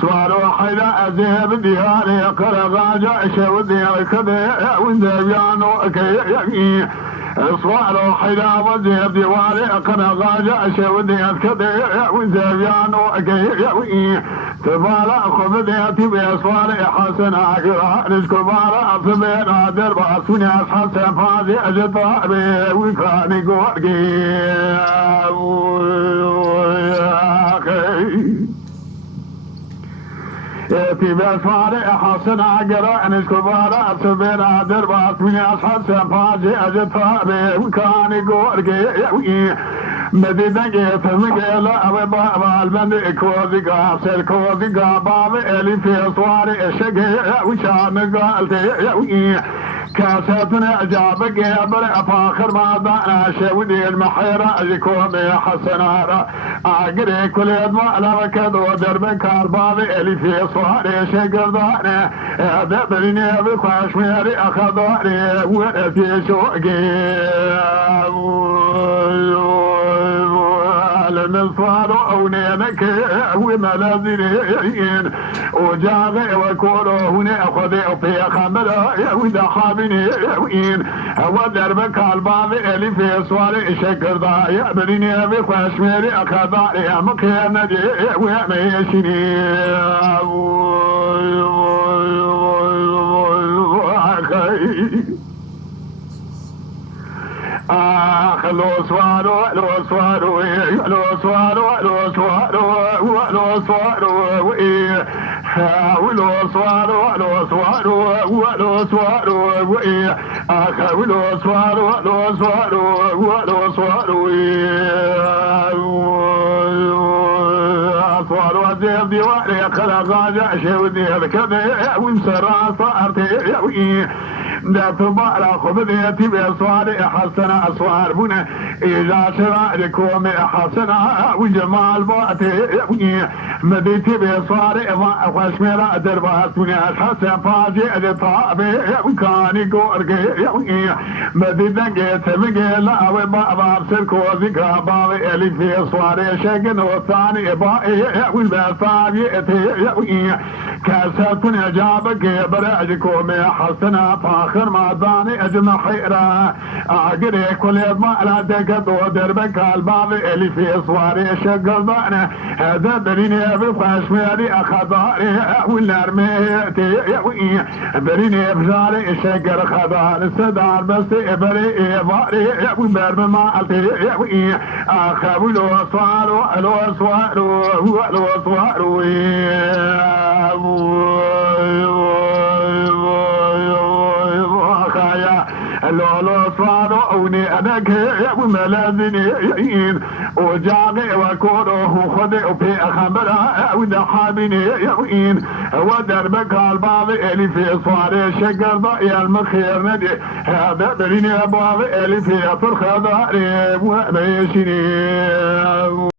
سوارو حيدا أذهب دياري قرغاجة شودي كذا وندبيانو كي سوارو حيدا وذهب دياري قرغاجة شودي كذا وندبيانو كي تبالا خذ دياتي بسواري حسن عقرا نسكبالا فبينا دربا سنيا حسن فاضي أجطا بي وكاني قوكي في بسواري حسن عقرا نسكبالا فبينا دربا سنيا حسن فاضي أجطا بي وكاني قوكي مدينة تمجيلا وبابا البند كوزيكا سر كوزيكا بابا اللي في صواري الشقي وشان قالتي كاساتنا جابك يا برا فاخر ما ضعنا شودي المحيرة يكون حسنارة اقري كل يدمع لك دو دربك البابا اللي في صواري شقر ضعنا دبرني بخاش ميري اخذوني وفي شوقي النصار أونينك وملاذرين وجاغي وكورو هنا أخذي في خمرة ودحامني وين ودربك البعض اللي في صواري شكر ضايع بنيني بخشميري أخذاري مكان دي وميشني لو سوارو لو سوارو لو سوارو لو سوارو لو سوارو ولو سوارو لو سوارو ولو سوارو ولو سوارو لو سوارو ولو سوارو سوارو زيب ديواري خلقا شودي كذا ومسرا صارتي ده تبارا خبذيتي بأسوار حسنا أسوار بنا إذا شرائكم حسنا وجمال باتي مديتي بأسوار وشميرا دربات بنا الحسن فاجئ لطابي وكاني قورقي مدينا جيت مجيلا وبابا سركوزي كاباوي اللي في أسوار شكن وثاني بائي والبافاجئتي كاساتنا جابك براجكم حسنا فاخر ما ضاني اجمع حيرة اقري كل يضمع لا تكد ودربك الباب اللي في صواري شقر ضاني هذا بريني بخشميري اخضاري والارميتي بريني بجاري شقر خضار السدار بس بري باري وبرب مالتي اخبلو صارو لو صارو لو صارو لولو صاروا أوني أنك وملاذني وجاغي وكوره خذي في خمرة ودحامني يوين ودربك البعض اللي في صاري شقر ضئي المخير ندي هذا بريني أبواب اللي في فرخ ضاري وميشني